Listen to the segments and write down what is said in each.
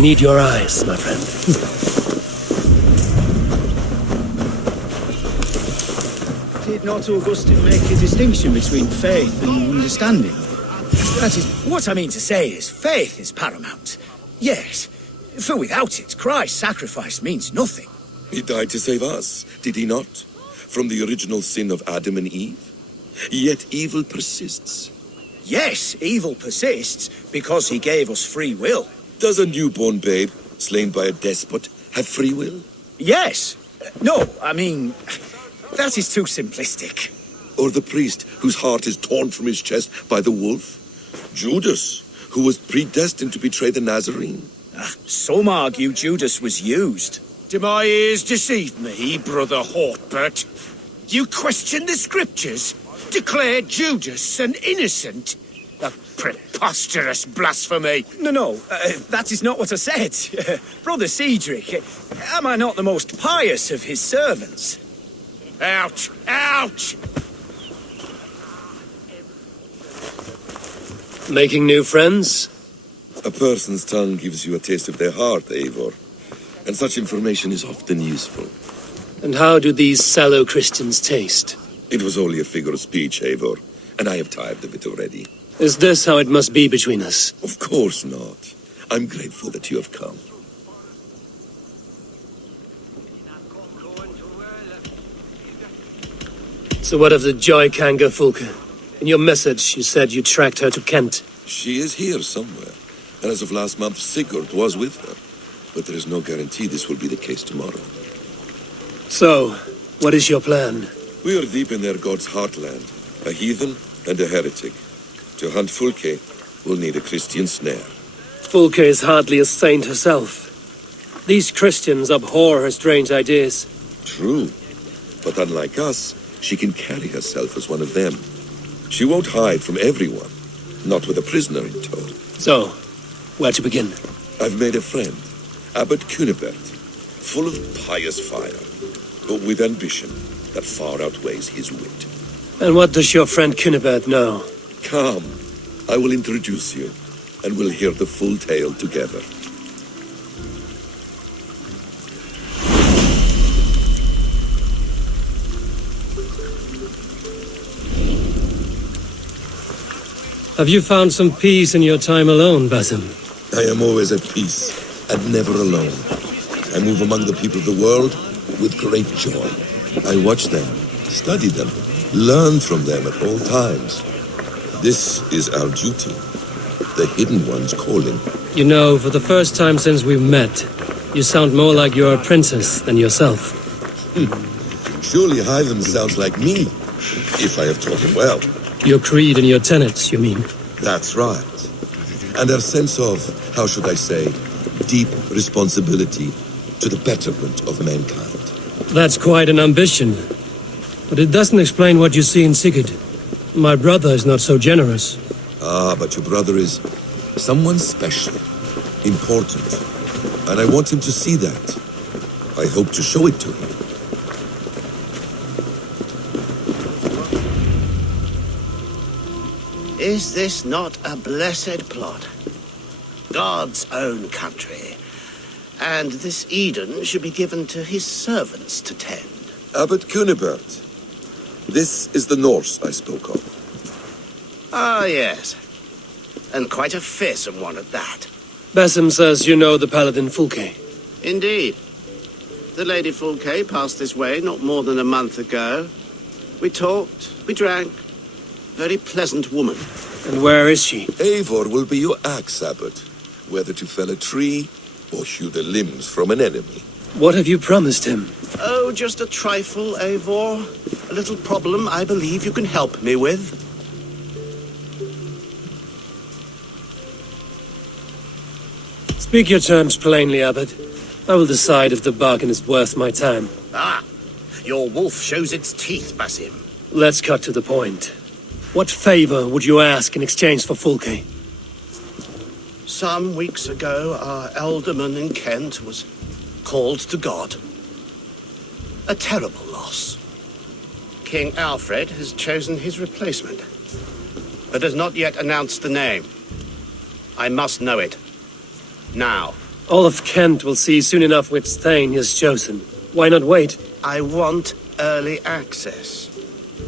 need your eyes, my friend. Did not Augustine make a distinction between faith and understanding? That is, what I mean to say is, faith is paramount. Yes, for without it, Christ's sacrifice means nothing. He died to save us, did he not? From the original sin of Adam and Eve? Yet evil persists. Yes, evil persists because he gave us free will. Does a newborn babe, slain by a despot, have free will? Yes. No, I mean, that is too simplistic. Or the priest whose heart is torn from his chest by the wolf? Judas, who was predestined to betray the Nazarene? Some argue Judas was used. Do my ears deceive me, Brother Hortbert? You question the scriptures? Declare Judas an innocent? A preposterous blasphemy! No, that is not what I said. Brother Cedric, am I not the most pious of his servants? Ouch! Ouch! Making new friends? A person's tongue gives you a taste of their heart, Eivor. And such information is often useful. And how do these sallow Christians taste? It was only a figure of speech, Eivor, and I have tired of it already. Is this how it must be between us? Of course not. I'm grateful that you have come. So what of the Joy Kanga Fulke? In your message, you said you tracked her to Kent. She is here somewhere, and as of last month, Sigurd was with her. But there is no guarantee this will be the case tomorrow. So, what is your plan? We are deep in their god's heartland, a heathen and a heretic. To hunt Fulke, we'll need a Christian snare. Fulke is hardly a saint herself. These Christians abhor her strange ideas. True, but unlike us, she can carry herself as one of them. She won't hide from everyone, not with a prisoner in tow. So, where to begin? I've made a friend, Abbot Cunibert, full of pious fire, but with ambition that far outweighs his wit. And what does your friend Cunibert know? Come, I will introduce you, and we'll hear the full tale together. Have you found some peace in your time alone, Basim? I am always at peace, and never alone. I move among the people of the world with great joy. I watch them, study them, learn from them at all times. This is our duty, the Hidden One's calling. You know, for the first time since we've met, you sound more like you're a princess than yourself. Surely Hyven sounds like me, if I have taught him well. Your creed and your tenets, you mean? That's right. And our sense of, how should I say, deep responsibility to the betterment of mankind. That's quite an ambition. But it doesn't explain what you see in Sigurd. My brother is not so generous. Ah, but your brother is someone special, important. And I want him to see that. I hope to show it to him. Is this not a blessed plot? God's own country. And this Eden should be given to his servants to tend. Abbot Cunibert. This is the Norse I spoke of. Ah, yes. And quite a fearsome one at that. Basim says you know the paladin Fulke. Indeed. The Lady Fulke passed this way not more than a month ago. We talked, we drank. Very pleasant woman. And where is she? Eivor will be your axe, Abbot. Whether to fell a tree or hew the limbs from an enemy. What have you promised him? Oh, just a trifle, Eivor. A little problem I believe you can help me with. Speak your terms plainly, Abbot. I will decide if the bargain is worth my time. Ah, your wolf shows its teeth, Basim. Let's cut to the point. What favor would you ask in exchange for Fulke? Some weeks ago, our alderman in Kent was called to God. A terrible loss. King Alfred has chosen his replacement, but has not yet announced the name. I must know it. Now. All of Kent will see soon enough which Thane he has chosen. Why not wait? I want early access.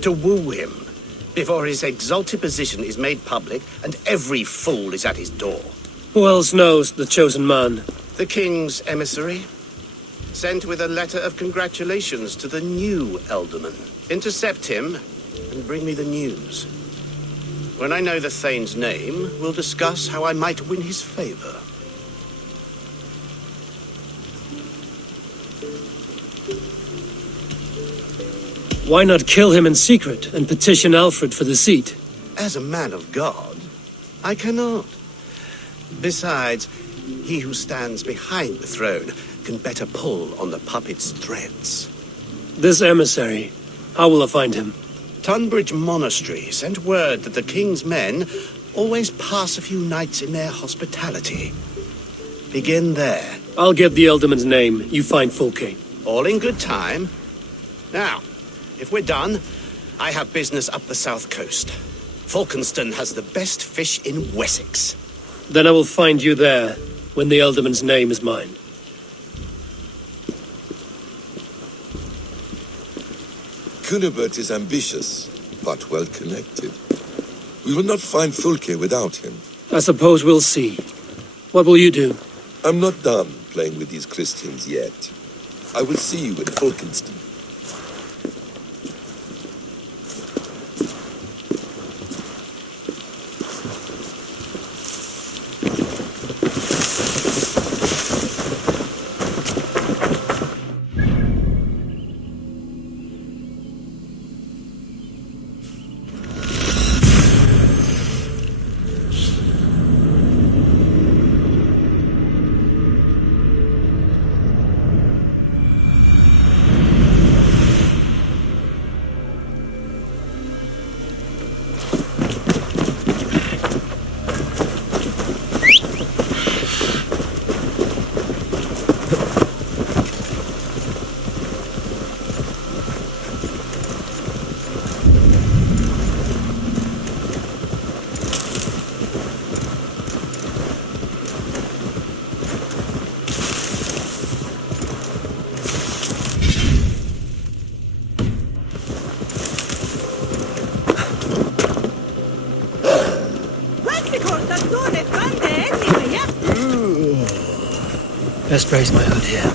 To woo him, before his exalted position is made public and every fool is at his door. Who else knows the chosen man? The king's emissary, sent with a letter of congratulations to the new Elderman. Intercept him and bring me the news. When I know the Thane's name, we'll discuss how I might win his favor. Why not kill him in secret and petition Alfred for the seat? As a man of God, I cannot. Besides, he who stands behind the throne can better pull on the puppet's threads. This emissary, how will I find him? Tunbridge Monastery sent word that the king's men always pass a few nights in their hospitality. Begin there. I'll get the Elderman's name, you find Fulke. All in good time. Now, if we're done, I have business up the south coast. Falkenston has the best fish in Wessex. Then I will find you there, when the Elderman's name is mine. Cunibert is ambitious, but well connected. We will not find Fulke without him. I suppose we'll see. What will you do? I'm not done playing with these Christians yet. I will see you in Falkenston. Best brace my hood here.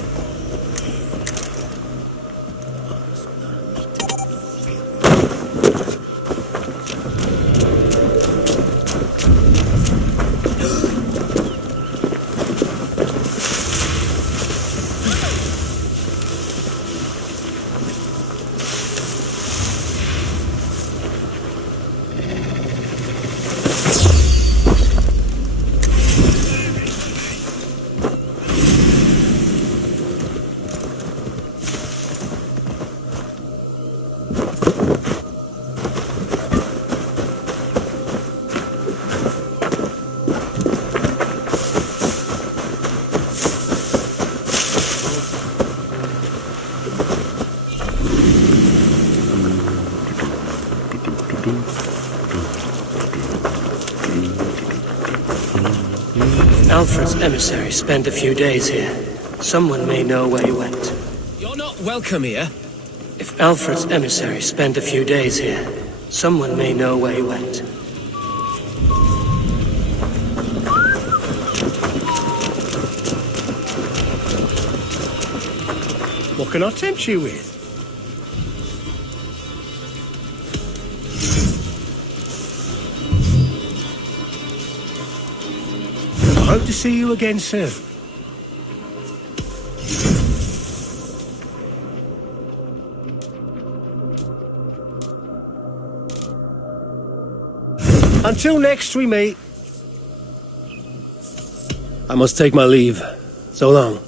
Alfred's emissary spent a few days here. Someone may know where he went. You're not welcome here. If Alfred's emissary spent a few days here, someone may know where he went. What can I tempt you with? I hope to see you again soon. Until next we meet. I must take my leave. So long.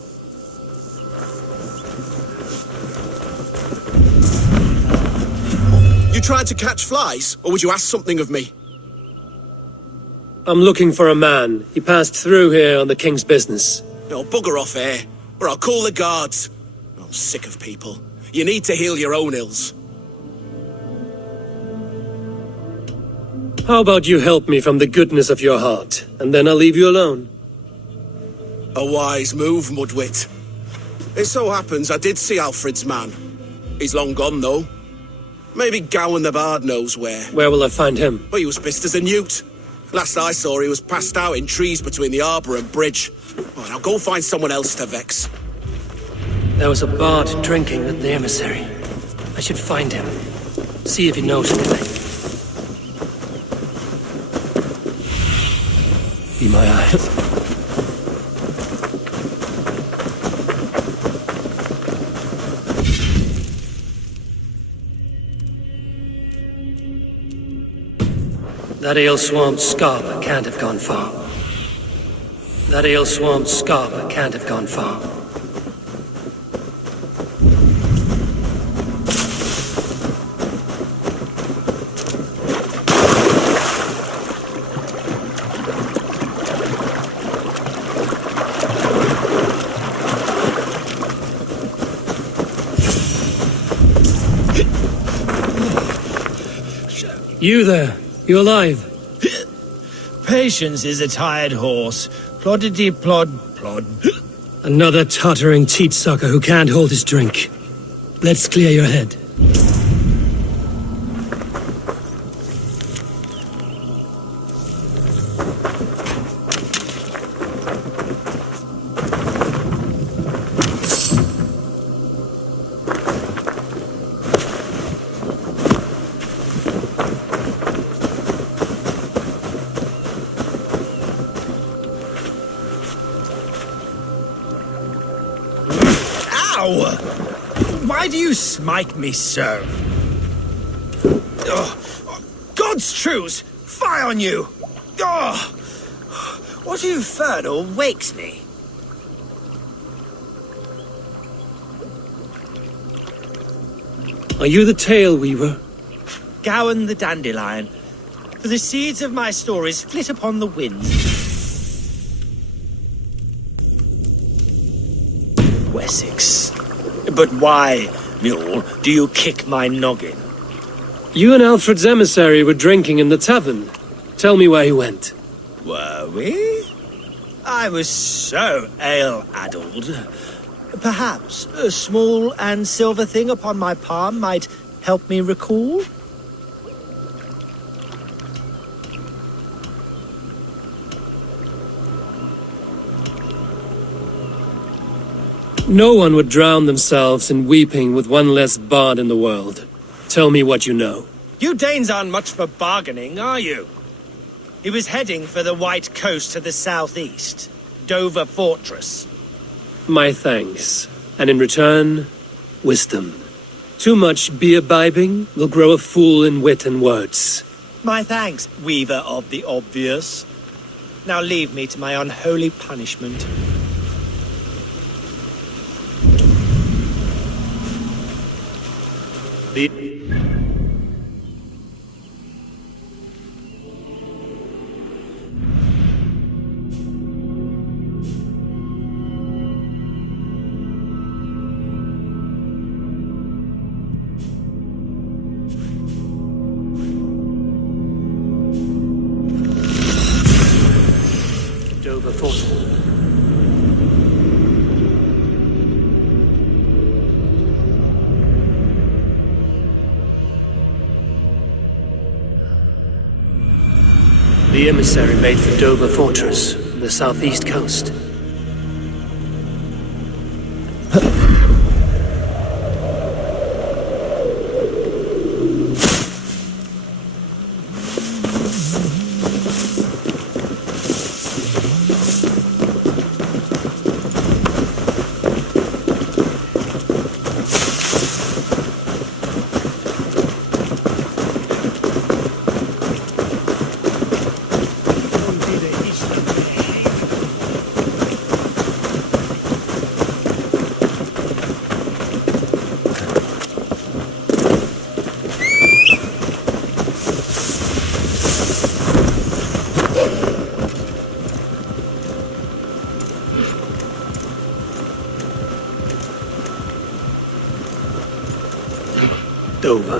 You tried to catch flies, or would you ask something of me? I'm looking for a man. He passed through here on the king's business. No, bugger off here, or I'll call the guards. I'm sick of people. You need to heal your own ills. How about you help me from the goodness of your heart, and then I'll leave you alone. A wise move, Mudwit. It so happens I did see Alfred's man. He's long gone, though. Maybe Gowan the Bard knows where. Where will I find him? But he was pissed as a newt. Last I saw, he was passed out in trees between the harbour and bridge. Oh, now go find someone else to vex. There was a bard drinking with the emissary. I should find him. See if he knows anything. Be my eyes. That ale-swamped scarper can't have gone far. That ale-swamped scarper can't have gone far. You there. You alive? Patience is a tired horse. Ploddity plod plod. Another tottering teat-sucker who can't hold his drink. Let's clear your head. Ow! Why do you smite me so? God's truce! Fie on you! What infernal wakes me? Are you the tale weaver? Gowan the Dandelion. For the seeds of my stories flit upon the wind. Wessex. But why, mule, do you kick my noggin? You and Alfred's emissary were drinking in the tavern. Tell me where he went. Were we? I was so ale-addled. Perhaps a small and silver thing upon my palm might help me recall? No one would drown themselves in weeping with one less bard in the world. Tell me what you know. You Danes aren't much for bargaining, are you? He was heading for the White Coast to the southeast. Dover Fortress. My thanks. And in return, wisdom. Too much beer-bibbing will grow a fool in wit and words. My thanks, weaver of the obvious. Now leave me to my unholy punishment. Dover Fortress. The emissary made for Dover Fortress, the southeast coast. Dover.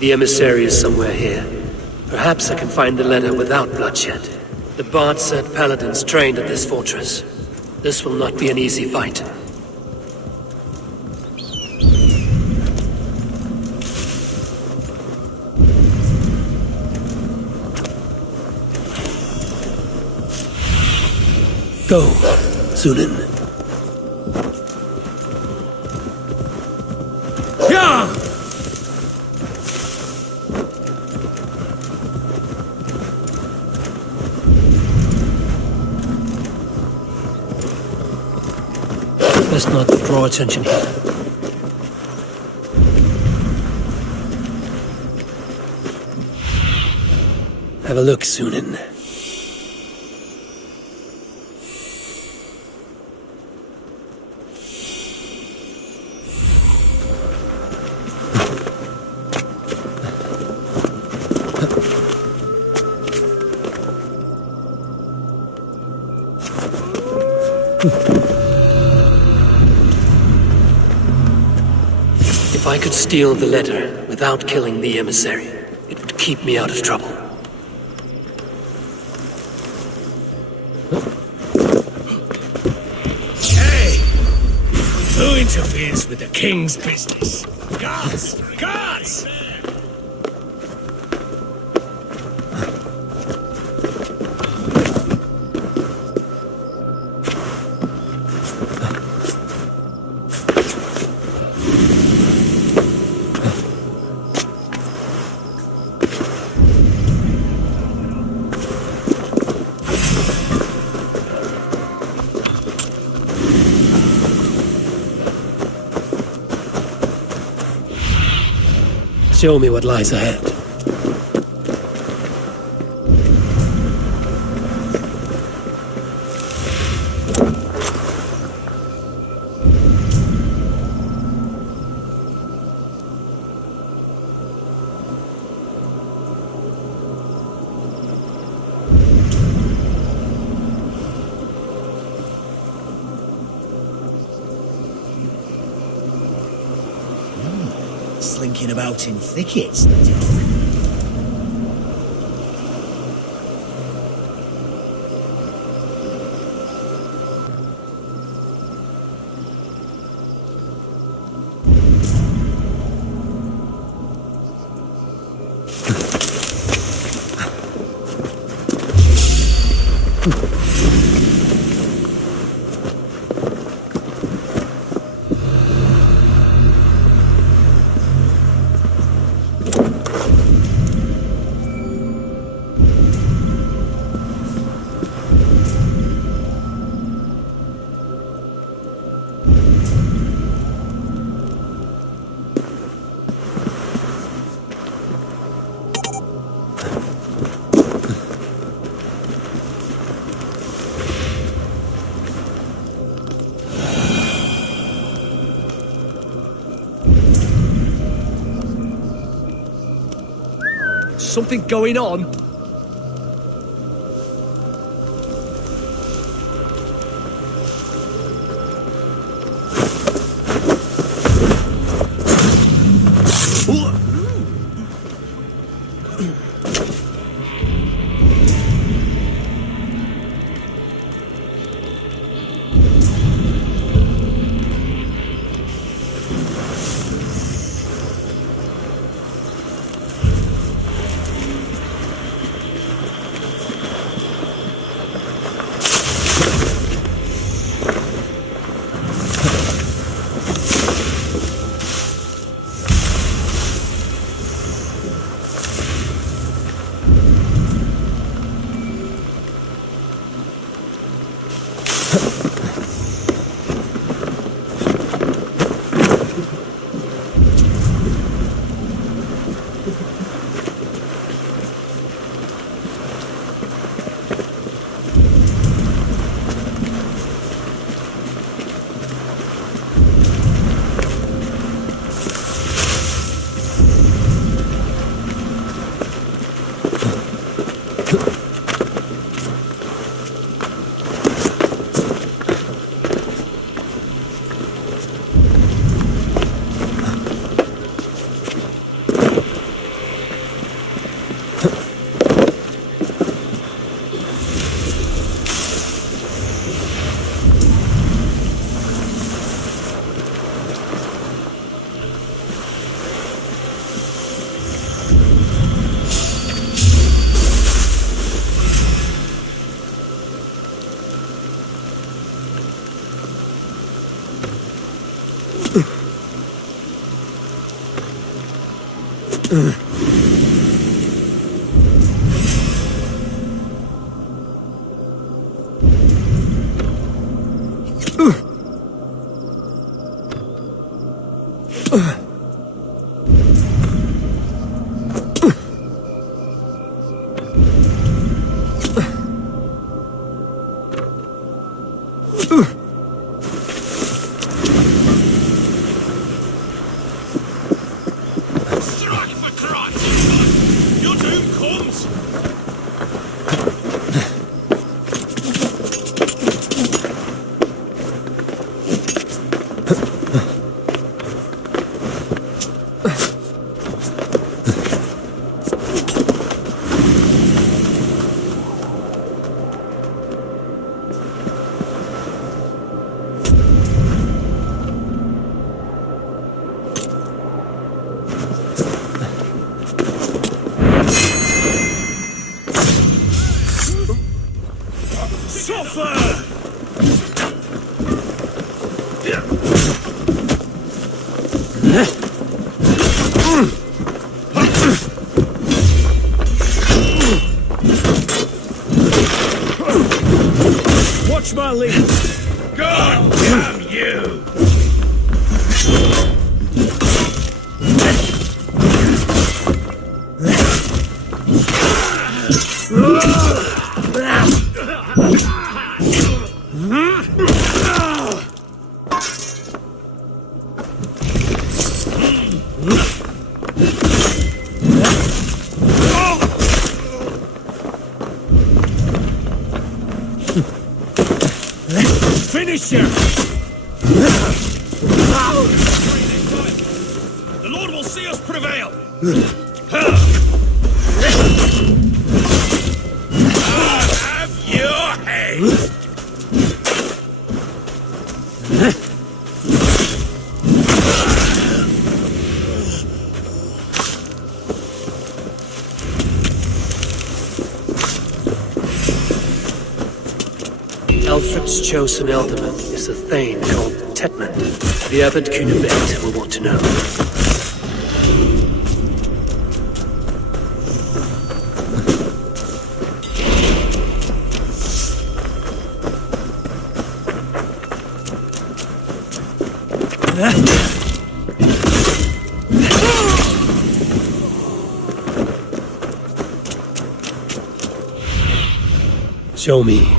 The emissary is somewhere here. Perhaps I can find the letter without bloodshed. The bard said paladins trained at this fortress. This will not be an easy fight. Go, Sunan. Yeah! Best not draw attention here. Have a look, Sunan. If I could steal the letter without killing the emissary, it would keep me out of trouble. Hey! Who interferes with the king's business? Guards! Guards! Show me what lies ahead. Slinking about in thickets. Something going on? Strike for Christ! Your doom comes! Suffer! Watch my lead! God damn you! Finish him! The Lord will see us prevail! Have your head! Alfred's chosen ealdorman is a thane called Tetmund. The Abbot Cunibet will want to know. Show me.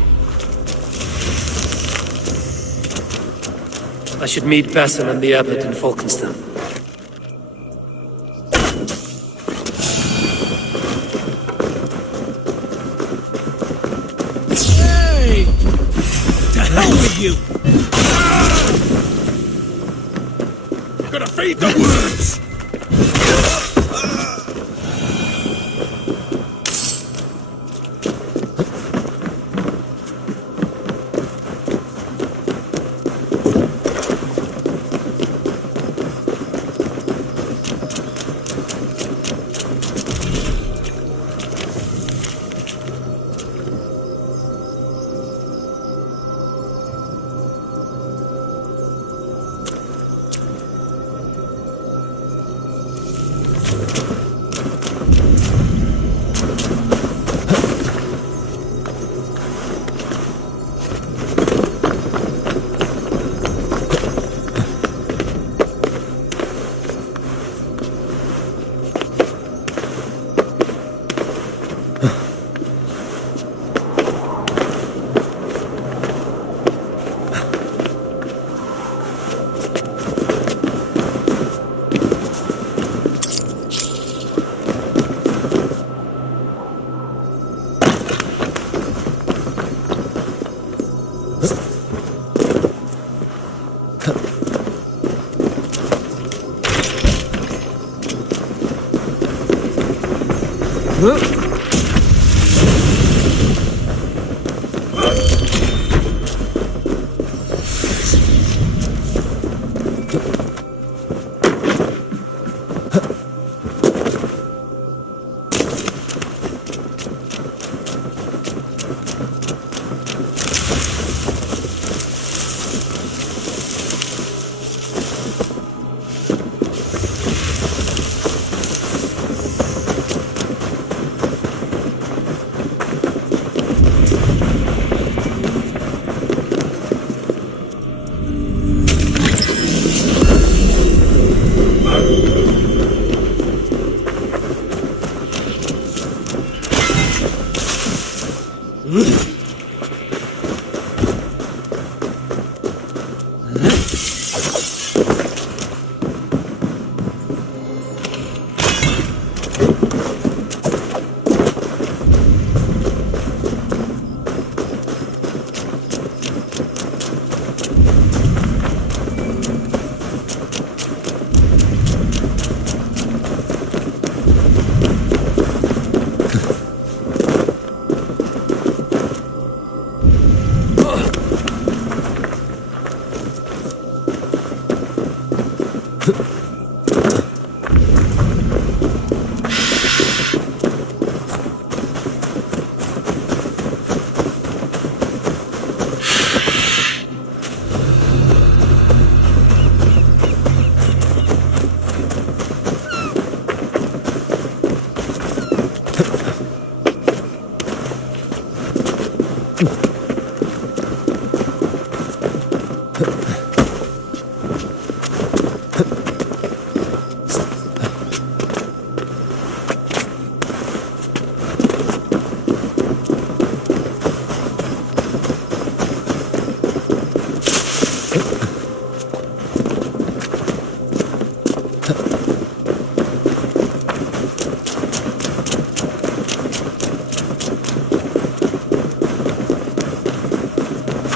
I should meet Basin and the Abbot in Falkenston. Hey! To hell with you! Gotta feed the worms!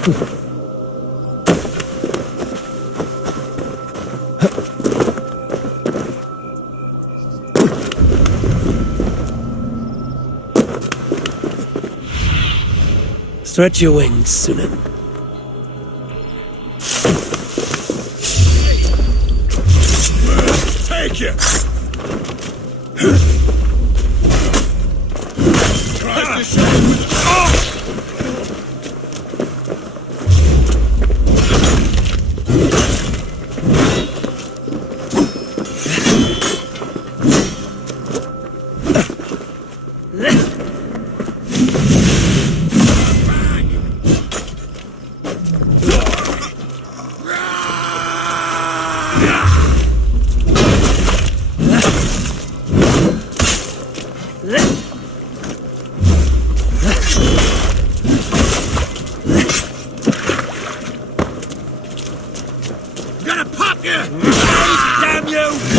Stretch your wings, Sunan. Take you! Tries to shoot with... Gonna pop you! Damn you!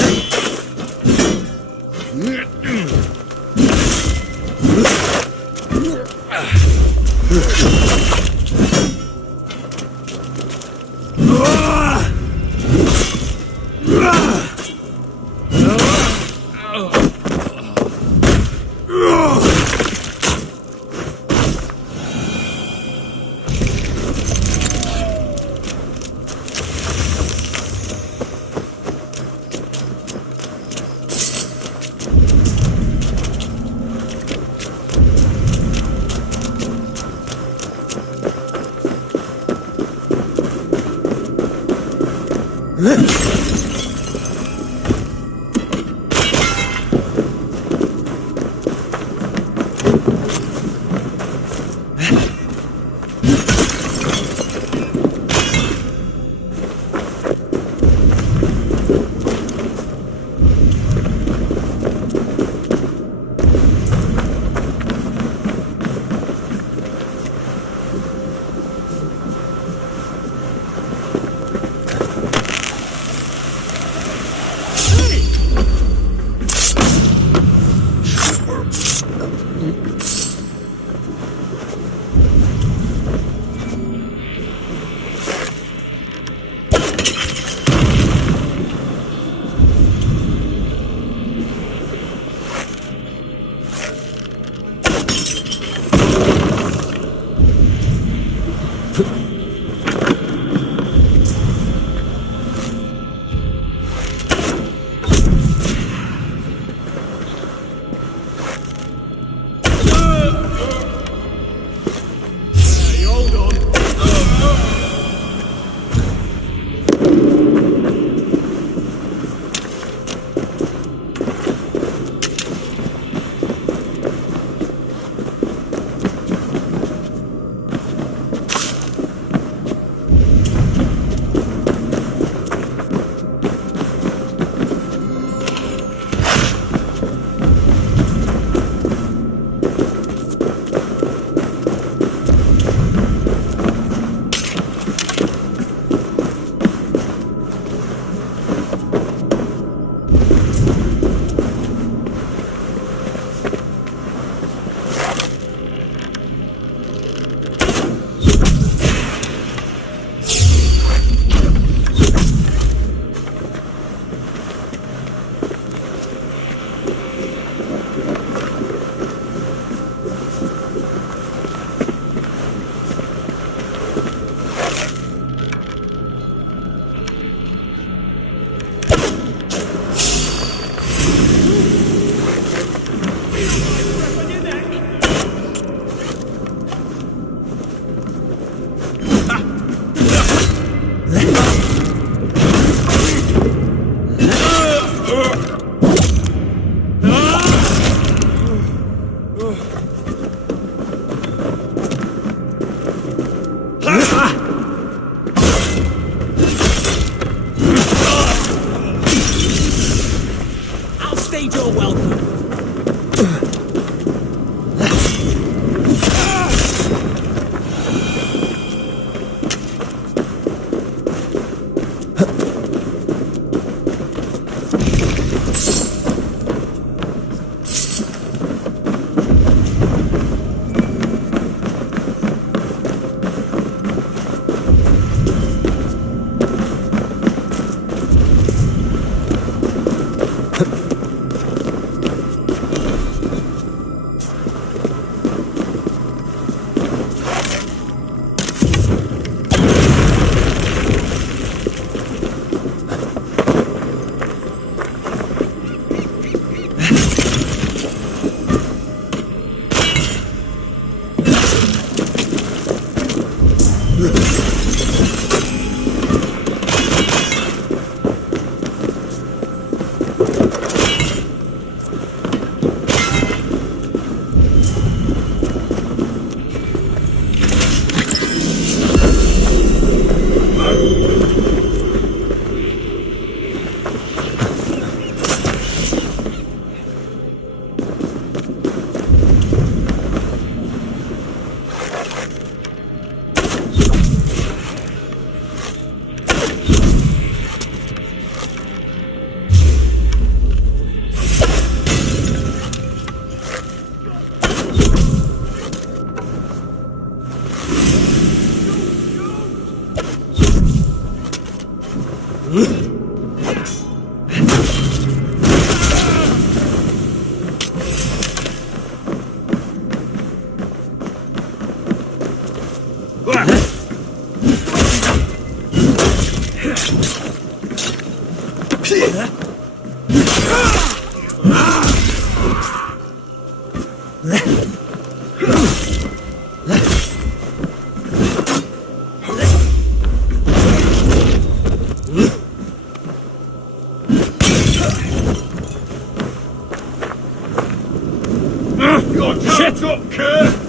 Shut up, Kurt!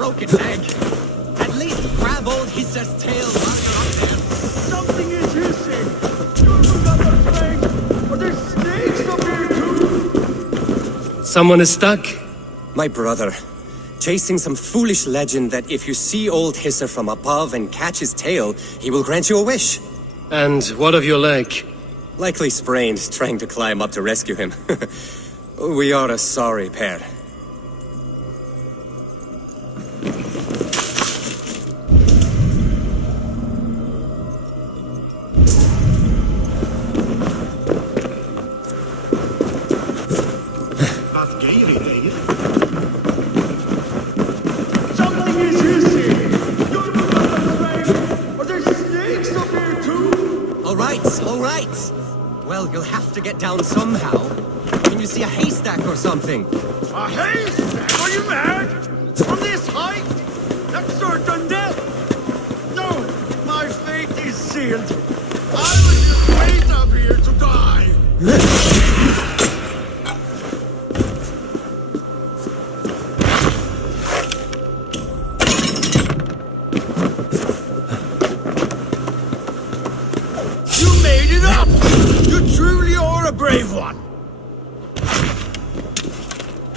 broken leg. At least grab old Hisser's tail while you're up there. Something is hissing! You're another thing! Are there snakes up here too? Someone is stuck? My brother. Chasing some foolish legend that if you see old Hisser from above and catch his tail, he will grant you a wish. And what of your leg? Likely sprained, trying to climb up to rescue him. We are a sorry pair. Something is hissing! You're another thing! Are there snakes up here too? All right. Well, you'll have to get down somehow. Can you see a haystack or something? A haystack? Are you mad? From this height? That's certain death! No! My fate is sealed! I will just wait up here to die! You made it up! You truly are a brave one!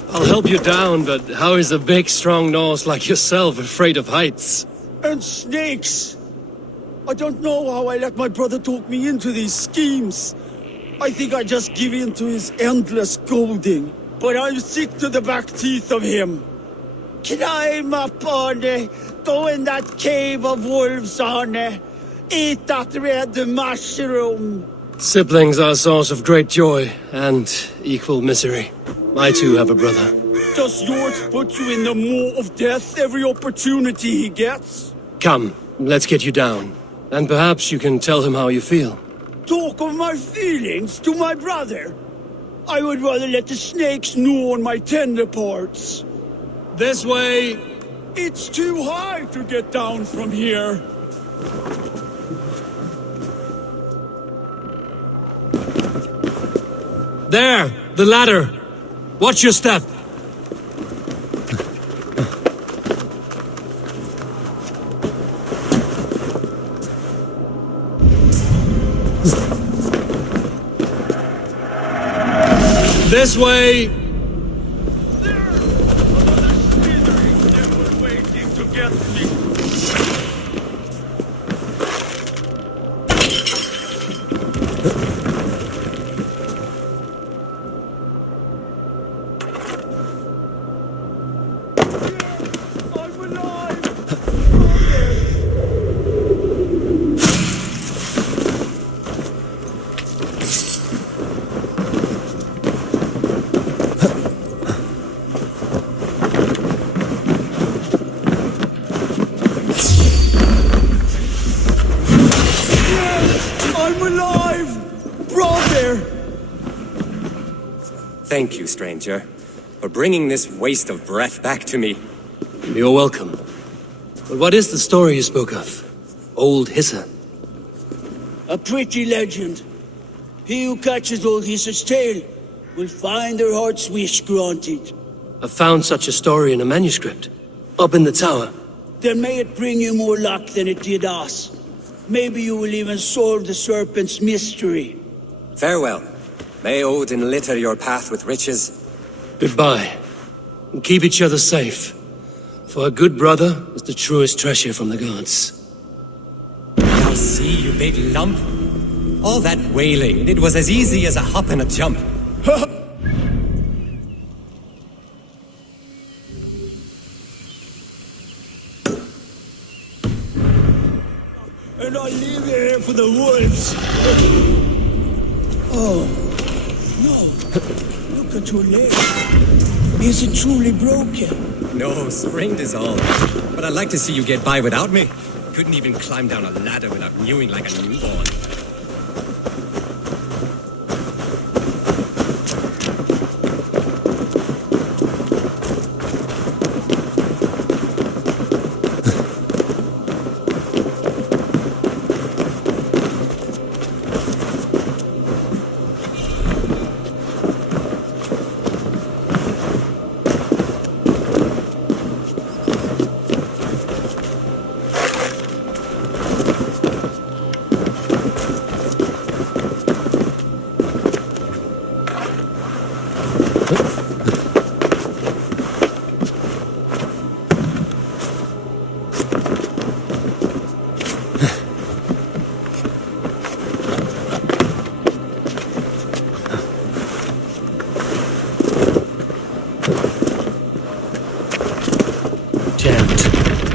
I'll help you down, but how is a big, strong nose like yourself afraid of heights? And snakes! I don't know how I let my brother talk me into these schemes. I think I just give in to his endless scolding. But I'm sick to the back teeth of him. Climb up on it, go in that cave of wolves on it, eat that red mushroom. Siblings are a source of great joy and equal misery. I too have a brother. Does yours put you in the maw of death every opportunity he gets? Come, let's get you down. And perhaps you can tell him how you feel. Talk of my feelings to my brother? I would rather let the snakes gnaw on my tender parts. This way! It's too high to get down from here. There! The ladder! Watch your step! This way! There! Another slithering devil waiting to get me. I'm alive! I'm alive! Brother! Thank you, stranger, for bringing this waste of breath back to me. You're welcome. But what is the story you spoke of? Old Hisser? A pretty legend. He who catches old Hisser's tail will find their heart's wish granted. I found such a story in a manuscript. Up in the tower. Then may it bring you more luck than it did us. Maybe you will even solve the serpent's mystery. Farewell. May Odin litter your path with riches. Goodbye. And keep each other safe. For a good brother is the truest treasure from the gods. Now see, you big lump. All that wailing, it was as easy as a hop and a jump. And I leave you here for the wolves. Oh, no. Look at your leg. Is it truly broken? No, sprained is all. But I'd like to see you get by without me. Couldn't even climb down a ladder without mewing like a newborn.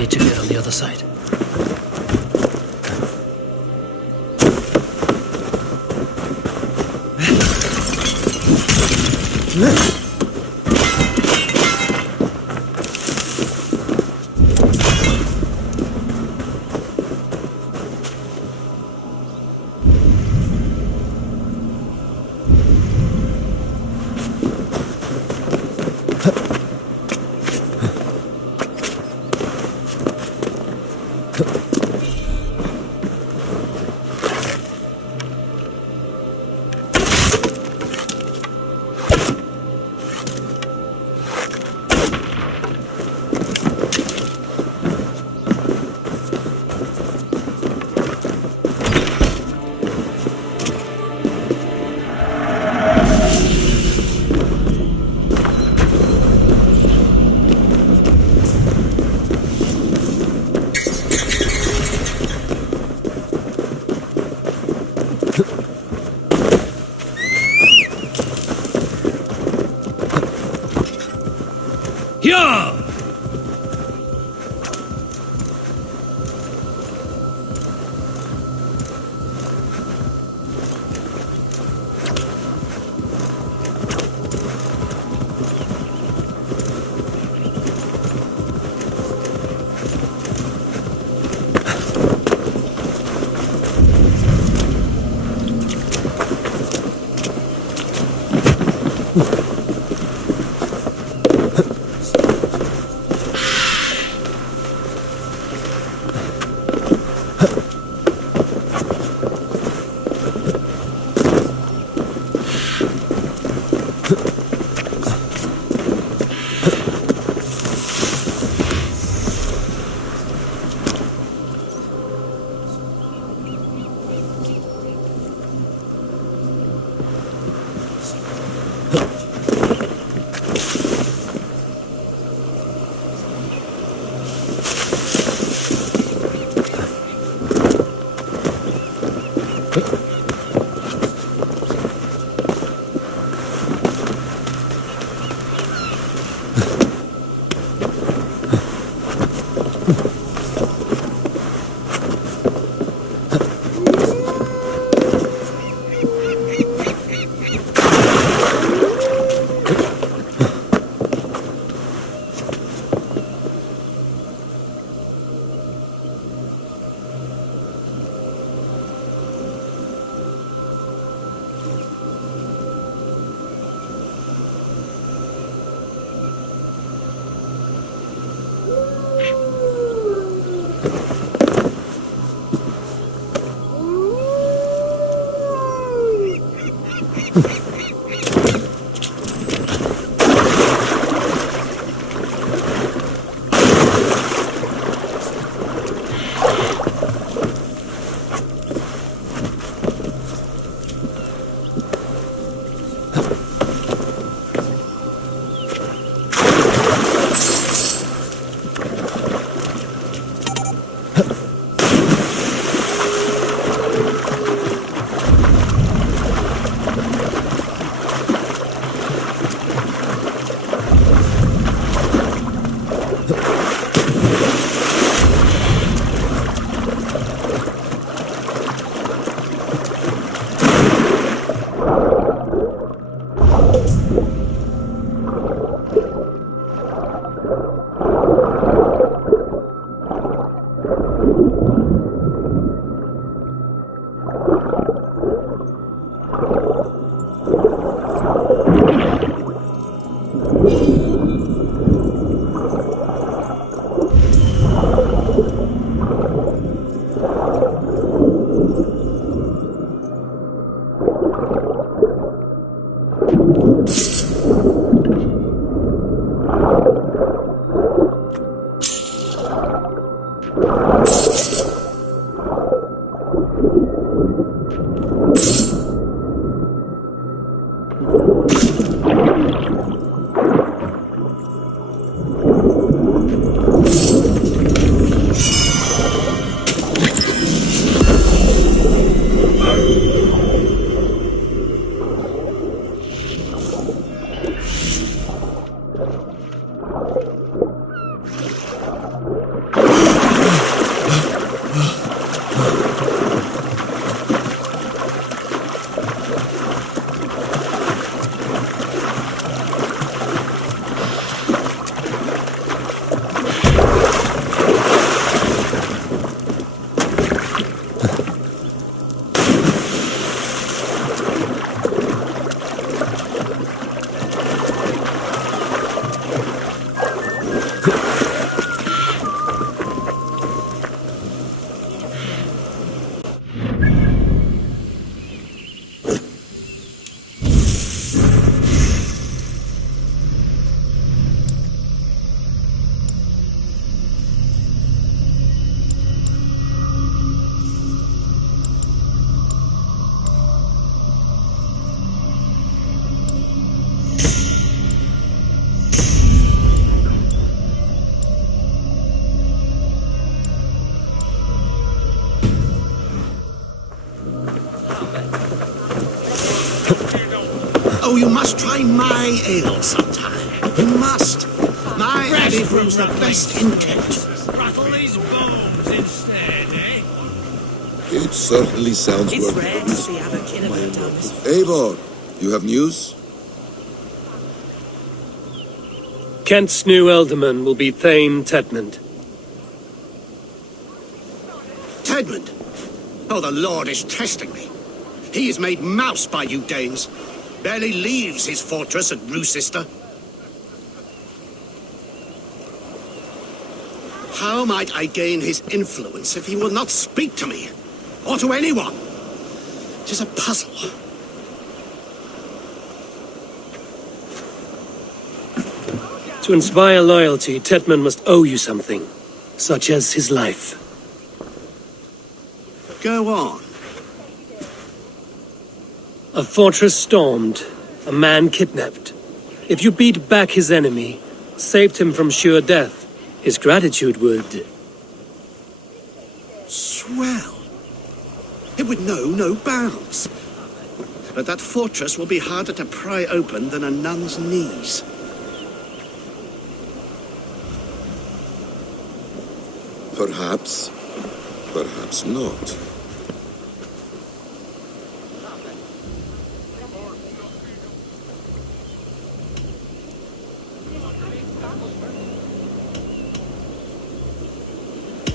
wait to get on the other side. Yeah! Oh, you must try my ale sometime. You must. My abbey brews the best in Kent. Rattle these bones instead, eh? It certainly sounds It's worth rare to see Abbot Kinnebert down this. Eivor, you have news? Kent's new ealdorman will be Thane Tedmund. Tedmund? Oh, the Lord is testing me. He is made mouse by you Danes. Barely leaves his fortress at Roosester. How might I gain his influence if he will not speak to me? Or to anyone? It is a puzzle. To inspire loyalty, Tedmund must owe you something, such as his life. Go on. A fortress stormed, a man kidnapped. If you beat back his enemy, saved him from sure death, his gratitude would... Swell. It would know no bounds. But that fortress will be harder to pry open than a nun's knees. Perhaps. Perhaps not.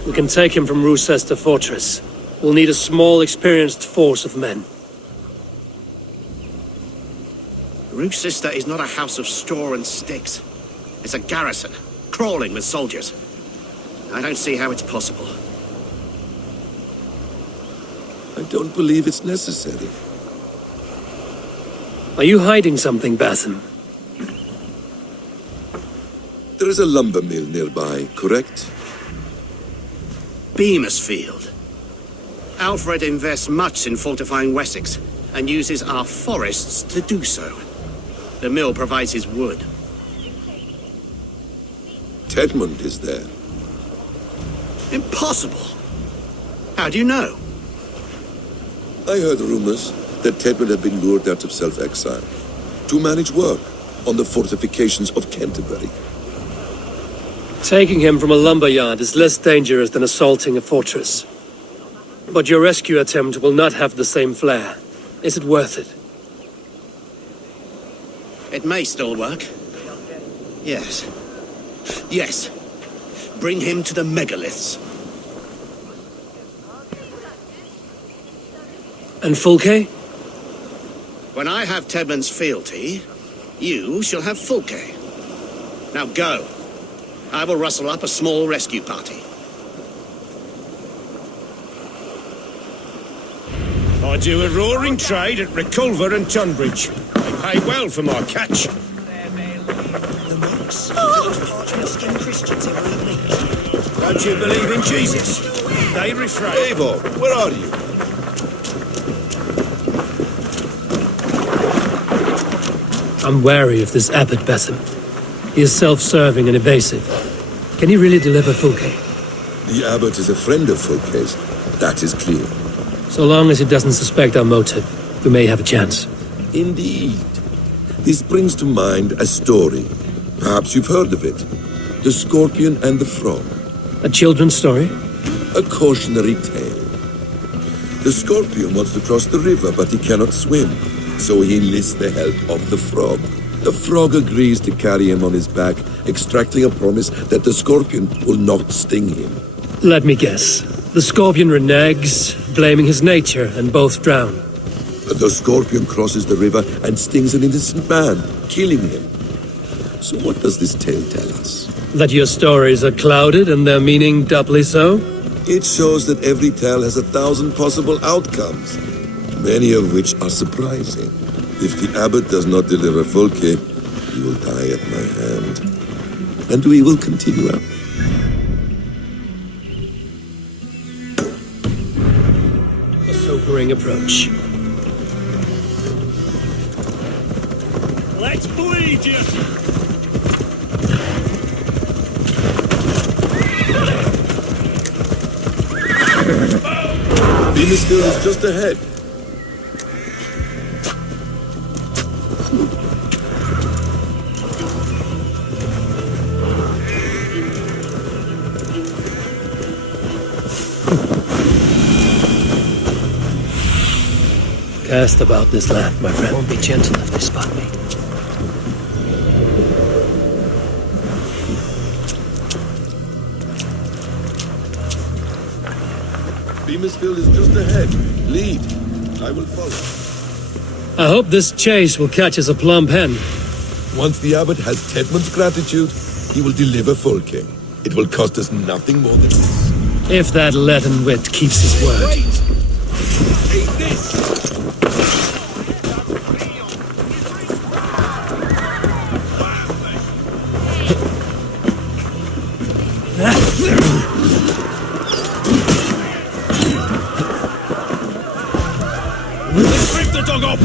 We can take him from Roosester Fortress. We'll need a small, experienced force of men. Roosester is not a house of straw and sticks. It's a garrison, crawling with soldiers. I don't see how it's possible. I don't believe it's necessary. Are you hiding something, Basim? There is a lumber mill nearby, correct? Beamersfield. Alfred invests much in fortifying Wessex, and uses our forests to do so. The mill provides his wood. Tedmund is there. Impossible! How do you know? I heard rumors that Tedmund had been lured out of self-exile to manage work on the fortifications of Canterbury. Taking him from a lumberyard is less dangerous than assaulting a fortress. But your rescue attempt will not have the same flair. Is it worth it? It may still work. Yes. Yes. Bring him to the megaliths. And Fulke? When I have Tedmund's fealty, you shall have Fulke. Now go. I will rustle up a small rescue party. I do a roaring trade at Reculver and Tunbridge. I pay well for my catch. The monks, those parchment-skinned Christians who were unleashed. Don't you believe in Jesus? They refrain. Eivor, where are you? I'm wary of this Abbot Basim. He is self-serving and evasive. Can he really deliver Fulke? The abbot is a friend of Fulke's. That is clear. So long as he doesn't suspect our motive, we may have a chance. Indeed. This brings to mind a story. Perhaps you've heard of it. The Scorpion and the Frog. A children's story? A cautionary tale. The Scorpion wants to cross the river, but he cannot swim. So he enlists the help of the Frog. The Frog agrees to carry him on his back, extracting a promise that the Scorpion will not sting him. Let me guess. The Scorpion reneges, blaming his nature, and both drown. The Scorpion crosses the river and stings an innocent man, killing him. So what does this tale tell us? That your stories are clouded and their meaning doubly so? It shows that every tale has 1,000 possible outcomes, many of which are surprising. If the abbot does not deliver Fulke, he will die at my hand. And we will continue our... A sobering approach. Let's bleed you! Beamersfield is just ahead. past about this land, my friend. Won't be gentle if they spot me. Beamisfield is just ahead. Lead. I will follow. I hope this chase will catch us a plump hen. Once the abbot has Tedmund's gratitude, he will deliver full king. It will cost us nothing more than this. If that leaden wit keeps his word. Wait! Eat this! Strip the dog up!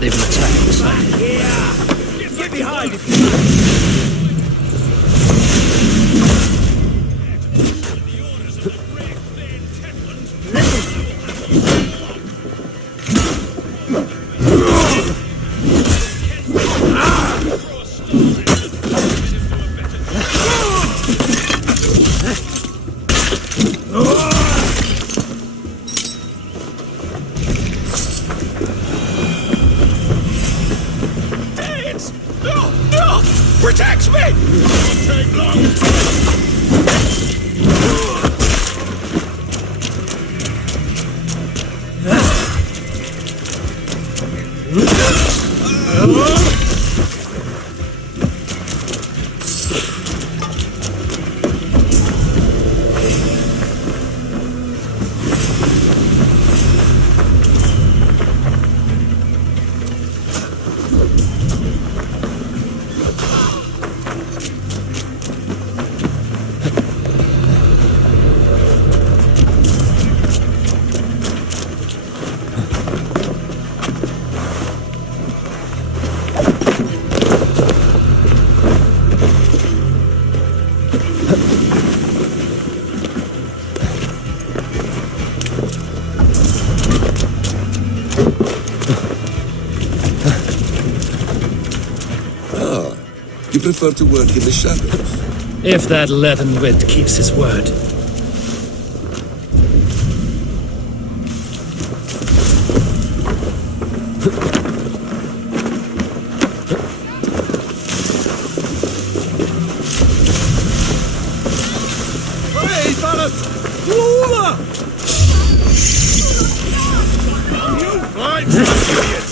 They've attacked the side. Get behind! Protect me! Won't take long! You prefer to work in the shadows? If that leaden wit keeps his word. Hey, Thanos! Lula! You fight, idiot!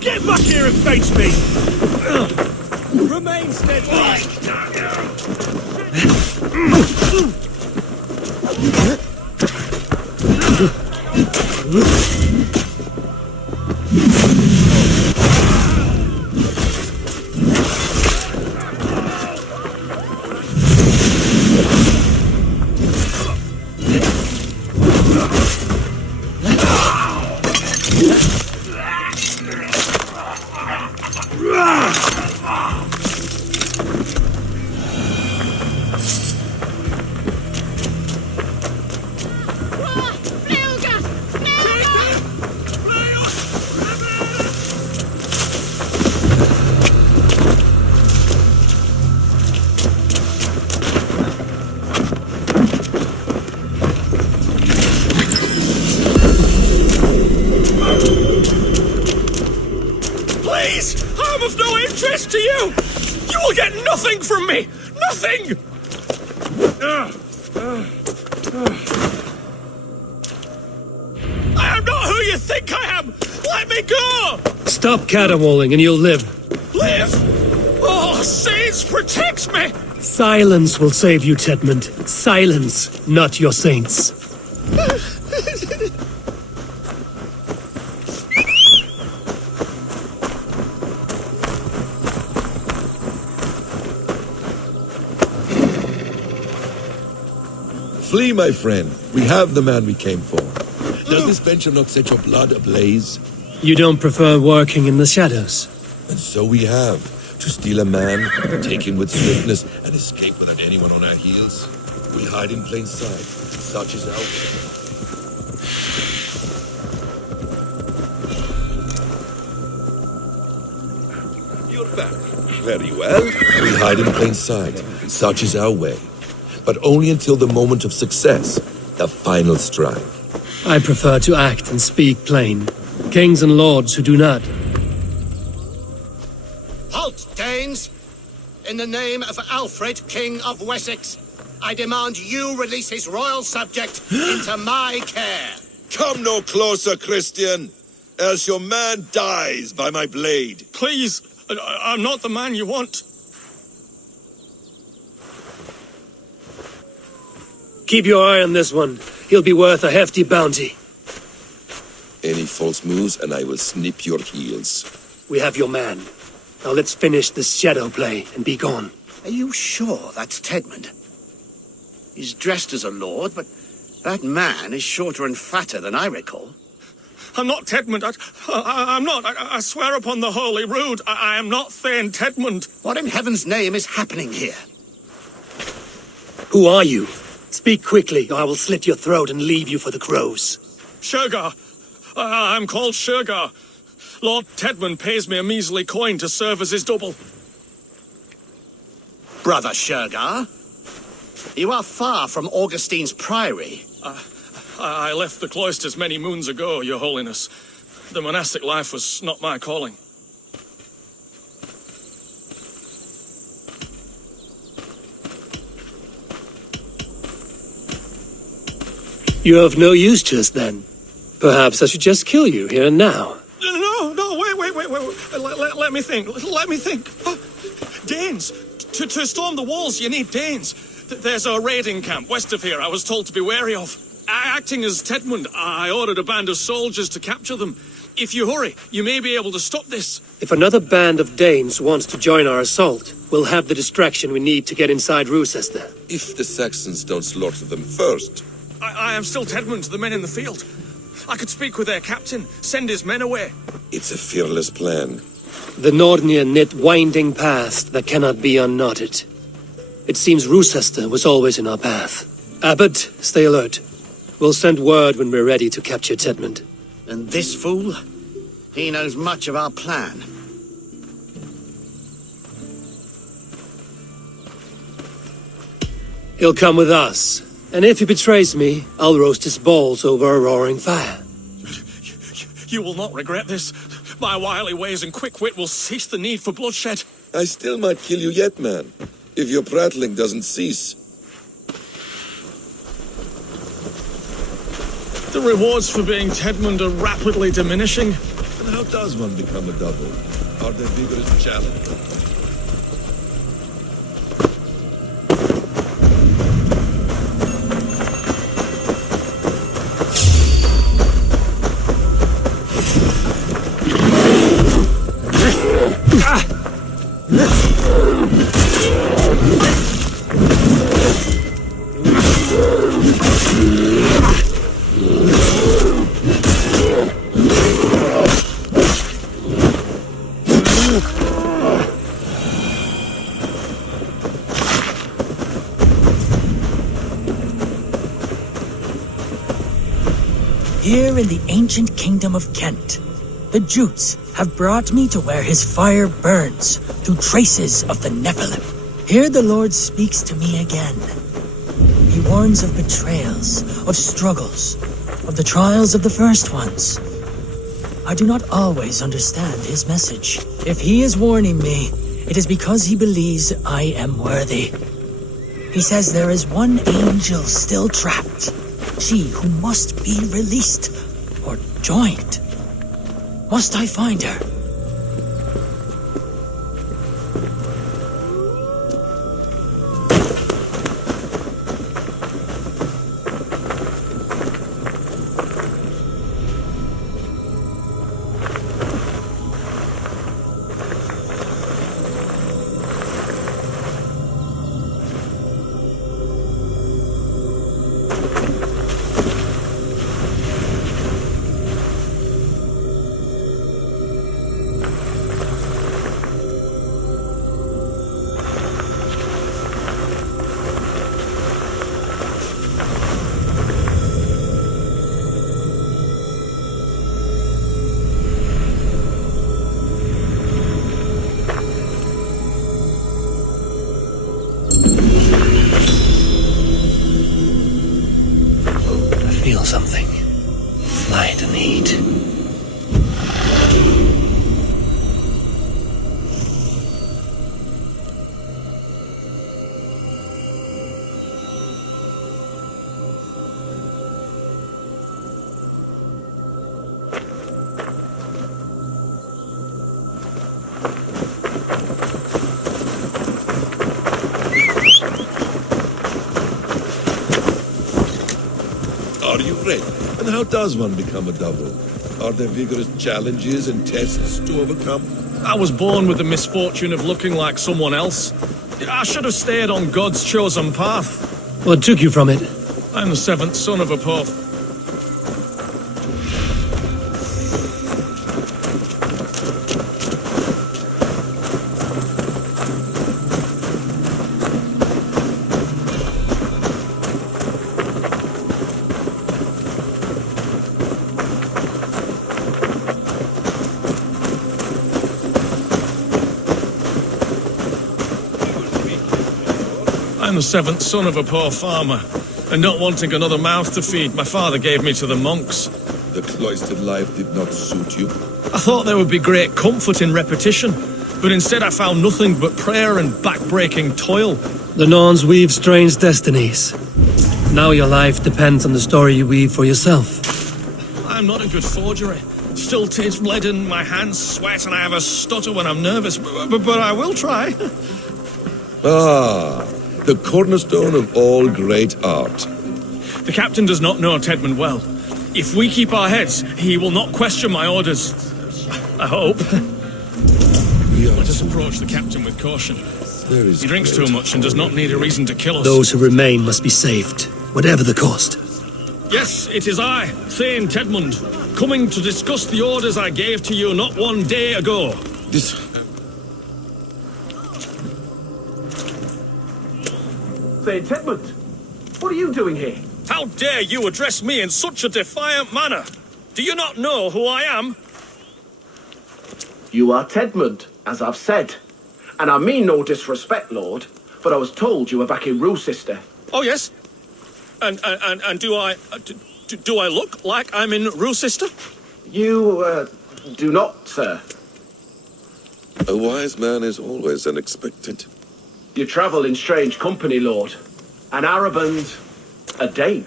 Get back here and face me! Remain steadfast. Please! I'm of no interest to you! You will get nothing from me! Nothing! I am not who you think I am! Let me go! Stop caterwauling and you'll live. Live! Oh, saints, protect me! Silence will save you, Tedmund. Silence, not your saints. Flee, my friend. We have the man we came for. Does this venture not set your blood ablaze? You don't prefer working in the shadows? And so we have. To steal a man, take him with swiftness, and escape without anyone on our heels. We hide in plain sight. Such is our way. You're back. Very well. We hide in plain sight. Such is our way. But only until the moment of success, the final strike. I prefer to act and speak plain. Kings and lords who do not. Halt, Danes! In the name of Alfred, King of Wessex, I demand you release his royal subject into my care. Come no closer, Christian, else your man dies by my blade. Please, I'm not the man you want. Keep your eye on this one. He'll be worth a hefty bounty. Any false moves, and I will snip your heels. We have your man. Now let's finish this shadow play and be gone. Are you sure that's Tedmund? He's dressed as a lord, but that man is shorter and fatter than I recall. I'm not Tedmund. I'm not. I swear upon the Holy Rood, I am not Thane Tedmund. What in heaven's name is happening here? Who are you? Speak quickly, or I will slit your throat and leave you for the crows. Shergar. I'm called Shergar. Lord Tedmund pays me a measly coin to serve as his double. Brother Shergar, you are far from Augustine's priory. I left the cloisters many moons ago, Your Holiness. The monastic life was not my calling. You're of no use to us, then. Perhaps I should just kill you here and now. No, wait. Let me think. Oh, Danes! To storm the walls, you need Danes. There's a raiding camp west of here I was told to be wary of. Acting as Tedmund, I ordered a band of soldiers to capture them. If you hurry, you may be able to stop this. If another band of Danes wants to join our assault, we'll have the distraction we need to get inside Rochester. If the Saxons don't slaughter them first. I am still Tedmund to the men in the field. I could speak with their captain, send his men away. It's a fearless plan. The Nordnir knit winding paths that cannot be unknotted. It seems Rochester was always in our path. Abbot, stay alert. We'll send word when we're ready to capture Tedmund. And this fool? He knows much of our plan. He'll come with us. And if he betrays me, I'll roast his balls over a roaring fire. You will not regret this. My wily ways and quick wit will cease the need for bloodshed. I still might kill you yet, man. If your prattling doesn't cease. The rewards for being Tedmund are rapidly diminishing. And how does one become a double? Are there vigorous challenges? Here in the ancient kingdom of Kent, the Jutes have brought me to where his fire burns through traces of the Nephilim. Here the Lord speaks to me again. He warns of betrayals, of struggles, of the trials of the first ones. I do not always understand his message. If he is warning me, it is because he believes I am worthy. He says there is one angel still trapped. She who must be released or joined. Must I find her? How does one become a double? Are there vigorous challenges and tests to overcome? I was born with the misfortune of looking like someone else. I should have stayed on God's chosen path. What took you from it? I'm the seventh son of a poor... I'm the seventh son of a poor farmer, and not wanting another mouth to feed, my father gave me to the monks. The cloistered life did not suit you. I thought there would be great comfort in repetition, but instead I found nothing but prayer and back-breaking toil. The Norns weave strange destinies. Now your life depends on the story you weave for yourself. I'm not a good forger. Still taste lead in my hands, sweat, and I have a stutter when I'm nervous, but I will try. Ah, the cornerstone of all great art. The captain does not know Tedmund well. If we keep our heads, he will not question my orders. I hope. Let us approach the captain with caution. He drinks too much and does not need a reason to kill us. Those who remain must be saved, whatever the cost. Yes, it is I, Thane Tedmund, coming to discuss the orders I gave to you not one day ago. Thane Tedmund, what are you doing here? How dare you address me in such a defiant manner? Do you not know who I am? You are Tedmund, as I've said. And I mean no disrespect, Lord, but I was told you were back in Rochester. Oh, yes? And do I look like I'm in Rochester? You, do not, sir. A wise man is always unexpected. You travel in strange company, Lord. An Arab and a Dane.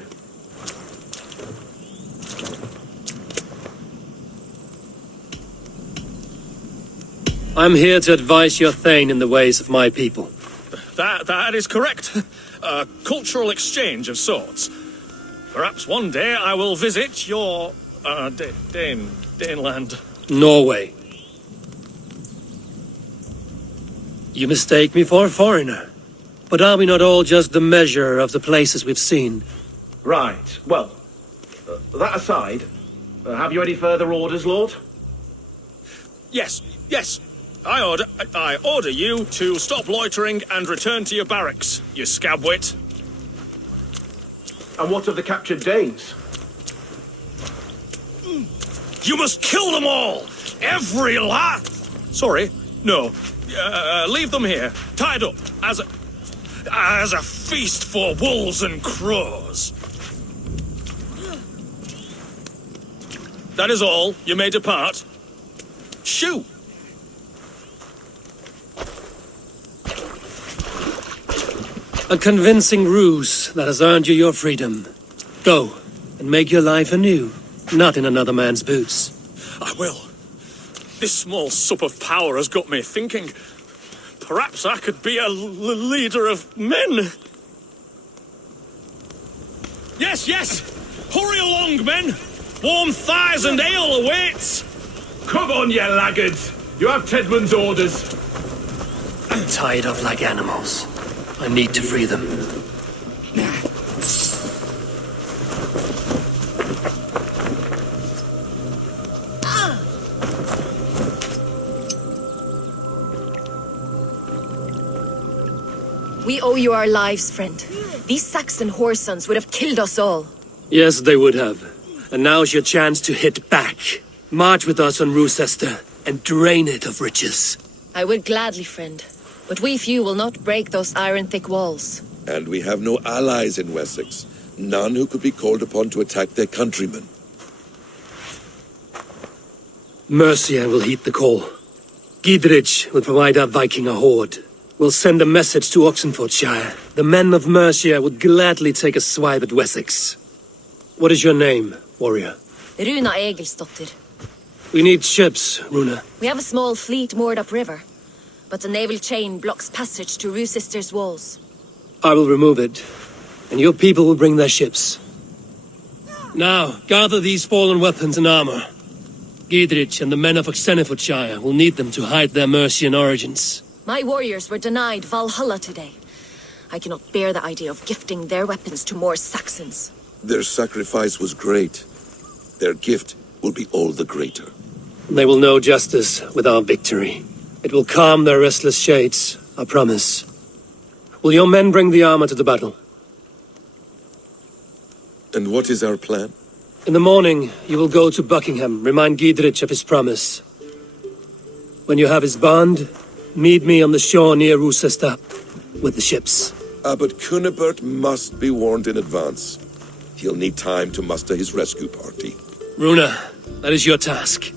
I'm here to advise your Thane in the ways of my people. That is correct. A cultural exchange of sorts. Perhaps one day I will visit your, Daneland. Norway. You mistake me for a foreigner. But are we not all just the measure of the places we've seen? Right. Well, that aside, have you any further orders, Lord? Yes. I order you to stop loitering and return to your barracks, you scabwit. And what of the captured Danes? You must kill them all! Every Sorry, no. Leave them here, tied up, as a feast for wolves and crows. That is all. You may depart. Shoot! A convincing ruse that has earned you your freedom. Go, and make your life anew, not in another man's boots. I will. This small sup of power has got me thinking. Perhaps I could be a leader of men. Yes! Hurry along, men! Warm thighs and ale awaits! Come on, you laggards! You have Tedmund's orders. Tied up like animals. I need to free them. We owe you our lives, friend. These Saxon whoresons would have killed us all. Yes, they would have. And now's your chance to hit back. March with us on Rochester and drain it of riches. I would gladly, friend. But we few will not break those iron-thick walls. And we have no allies in Wessex. None who could be called upon to attack their countrymen. Mercia will heed the call. Gidrich will provide our Viking a horde. We'll send a message to Oxenfordshire. The men of Mercia would gladly take a swipe at Wessex. What is your name, warrior? Runa Egilsdotter. We need ships, Runa. We have a small fleet moored upriver, but the naval chain blocks passage to Rochester's walls. I will remove it, and your people will bring their ships. Now, gather these fallen weapons and armor. Giedrich and the men of Oxenifordshire will need them to hide their Mercian origins. My warriors were denied Valhalla today. I cannot bear the idea of gifting their weapons to more Saxons. Their sacrifice was great. Their gift will be all the greater. They will know justice with our victory. It will calm their restless shades, I promise. Will your men bring the armor to the battle? And what is our plan? In the morning, you will go to Buckingham, remind Giedrich of his promise. When you have his bond, meet me on the shore near Roosesta with the ships. Abbot Cunibert must be warned in advance. He'll need time to muster his rescue party. Runa, that is your task.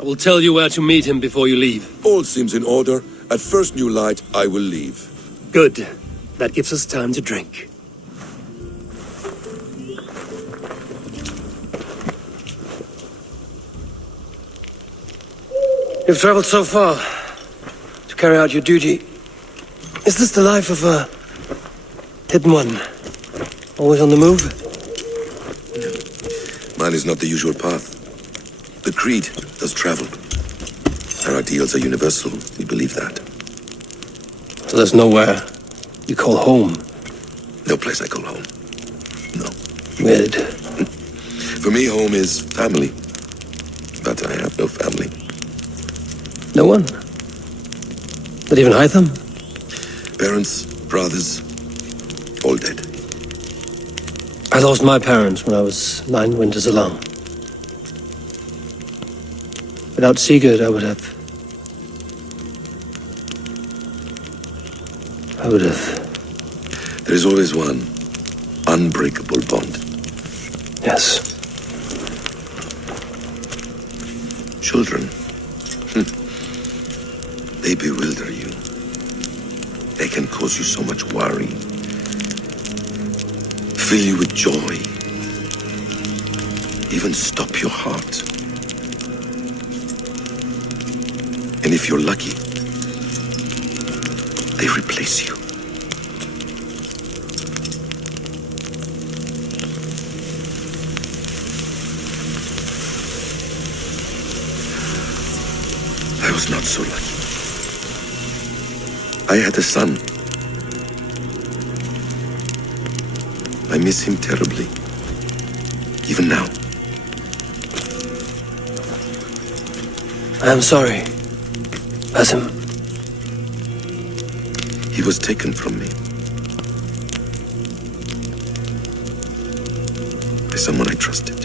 I will tell you where to meet him before you leave. All seems in order. At first new light, I will leave. Good. That gives us time to drink. You've traveled so far to carry out your duty. Is this the life of a hidden one? Always on the move? Mine is not the usual path. The Creed does travel. Our ideals are universal. We believe that. So there's nowhere you call home? No place I call home. No. Weird. For me, home is family. But I have no family. No one? Not even Hytham? Parents, brothers, all dead. I lost my parents when I was 9 winters alone. Without Sigurd, I would have... There is always one unbreakable bond. Yes. Children. They bewilder you. They can cause you so much worry. Fill you with joy. Even stop your heart. And if you're lucky, they replace you. I was not so lucky. I had a son. I miss him terribly. Even now. I am sorry. Basim. He was taken from me. By someone I trusted.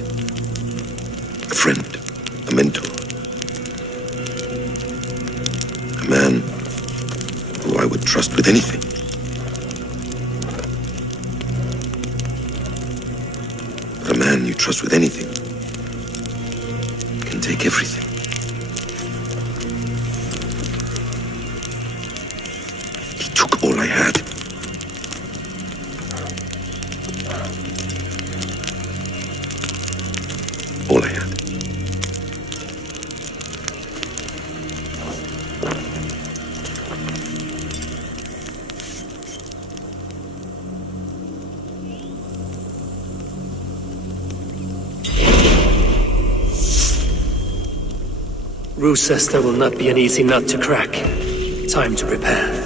A friend. A mentor. A man who I would trust with anything. But a man you trust with anything can take everything. He took all I had. All I had. Roosesta will not be an easy nut to crack. Time to prepare.